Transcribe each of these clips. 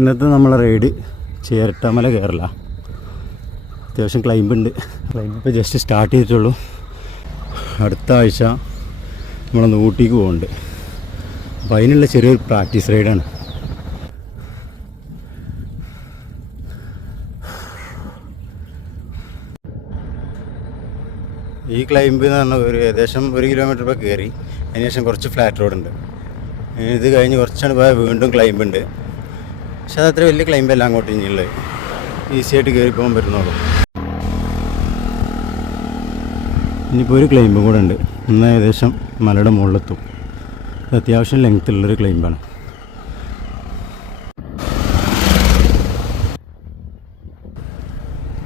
ഇന്നത്തെ നമ്മളെ റൈഡ് ചേരട്ടമല കയറില്ല. അത്യാവശ്യം ക്ലൈമ്പുണ്ട്. ക്ലൈമ്പ് ഇപ്പോൾ ജസ്റ്റ് സ്റ്റാർട്ട് ചെയ്തിട്ടുള്ളൂ. അടുത്ത ആഴ്ച നമ്മളൊന്ന് ഊട്ടിക്ക് പോകുന്നുണ്ട്. അപ്പോൾ അതിനുള്ള ചെറിയൊരു പ്രാക്ടീസ് റൈഡാണ്. ഈ ക്ലൈമ്പ് എന്ന് പറഞ്ഞാൽ ഏകദേശം 1 കിലോമീറ്റർ ഇപ്പോൾ കയറി. അതിനുശേഷം കുറച്ച് ഫ്ലാറ്റ് റോഡുണ്ട്. ഇത് കഴിഞ്ഞ് കുറച്ചാണ് പോയാൽ വീണ്ടും ക്ലൈമ്പ് ഉണ്ട്. പക്ഷെ അതത്ര വലിയ ക്ലൈമ്പല്ല അങ്ങോട്ട് ഇനിയുള്ളത്. ഈസിയായിട്ട് കയറി പോകാൻ പറ്റുന്നുള്ളൂ. ഇനിയിപ്പോൾ ഒരു ക്ലൈമ്പും കൂടെ ഉണ്ട്. ഇന്ന് ഏകദേശം മലയുടെ മുകളിലെത്തും. ഇത് അത്യാവശ്യം ലെങ്ത്തുള്ളൊരു ക്ലൈമ്പാണ്.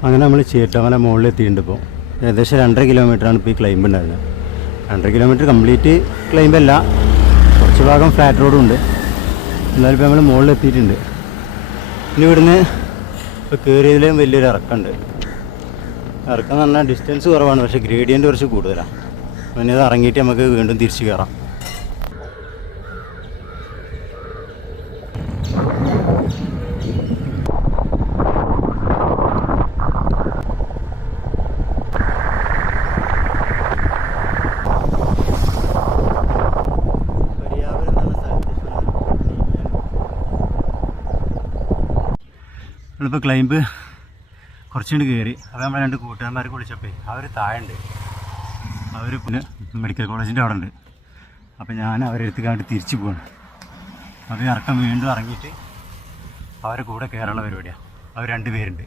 അങ്ങനെ നമ്മൾ ചേരട്ടമല മുകളിലെത്തിയിട്ടുണ്ട്. ഇപ്പോൾ ഏകദേശം 2.5 കിലോമീറ്ററാണ് ഇപ്പോൾ ഈ ക്ലൈമ്പ് ഉണ്ടായിരുന്നത്. 2.5 കിലോമീറ്റർ കംപ്ലീറ്റ് ക്ലൈമ്പല്ല, കുറച്ച് ഭാഗം ഫ്ലാറ്റ് റോഡും ഉണ്ട്. എന്നാലും ഇപ്പോൾ നമ്മൾ മുകളിലെത്തിയിട്ടുണ്ട്. ഇനി ഇവിടുന്ന് ഇപ്പോൾ കയറിയതിലും വലിയൊരു ഇറക്കമുണ്ട്. ഇറക്കം എന്ന് പറഞ്ഞാൽ ഡിസ്റ്റൻസ് കുറവാണ്, പക്ഷേ ഗ്രേഡിയൻ്റ് കുറച്ച് കൂടുതലാണ്. പിന്നെ അത് ഇറങ്ങിയിട്ട് നമുക്ക് വീണ്ടും തിരിച്ച് കയറാം. നമ്മളിപ്പോൾ ക്ലൈമ്പ് കുറച്ചുകൊണ്ട് കയറി. അപ്പോൾ നമ്മൾ 2 കൂട്ടുകാരന്മാരെ വിളിച്ചപ്പോൾ അവർ താഴെയുണ്ട്. അവർ പിന്നെ മെഡിക്കൽ കോളേജിൻ്റെ അവിടെ ഉണ്ട്. അപ്പോൾ ഞാൻ അവരെ അടുത്ത് കണ്ടിട്ട് തിരിച്ചു പോവാണ്. അപ്പോൾ ഇറക്കം വീണ്ടും ഇറങ്ങിയിട്ട് അവരെ കൂടെ കയറാനുള്ള പരിപാടിയാണ്. അവർ 2 പേരുണ്ട്.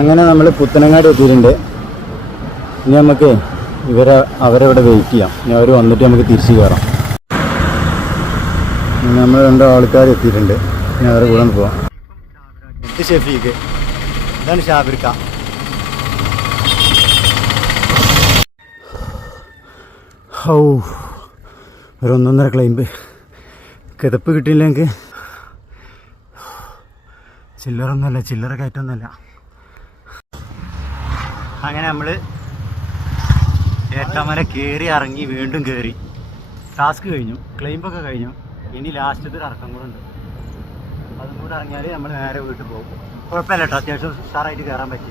അങ്ങനെ നമ്മൾ പുത്തനങ്ങാടി എത്തിയിട്ടുണ്ട്. ഇനി നമുക്ക് അവരെ ഇവിടെ വെയിറ്റ് ചെയ്യാം. ഇനി അവർ വന്നിട്ട് നമുക്ക് തിരിച്ച് കയറാം. നമ്മൾ 2 ആൾക്കാർ എത്തിയിട്ടുണ്ട്. ഇനി അവരെ കൂടെ ഒന്ന് പോവാം. ഇത് ഷെഫീഖ്, ഇതാണ് ഷാബിർക്ക. ഒരു 1.5 ക്ലൈമ്പ്. കിതപ്പ് കിട്ടിയില്ല എനിക്ക്. ചില്ലറൊന്നുമല്ല, ചില്ലറ കയറ്റൊന്നുമല്ല. അങ്ങനെ നമ്മൾ ചേരട്ടമല കയറി ഇറങ്ങി വീണ്ടും കയറി. ടാസ്ക് കഴിഞ്ഞു, ക്ലൈമ്പൊക്കെ കഴിഞ്ഞു. ഇനി ലാസ്റ്റത്തെ ഒരു ഇറക്കം കൂടെ ഉണ്ട്. അതും കൂടെ ഇറങ്ങിയാൽ നമ്മൾ നേരെ വീട്ടിൽ പോകും. കുഴപ്പമില്ല കേട്ടോ, അത്യാവശ്യം ഉഷാറായിട്ട് കയറാൻ പറ്റി.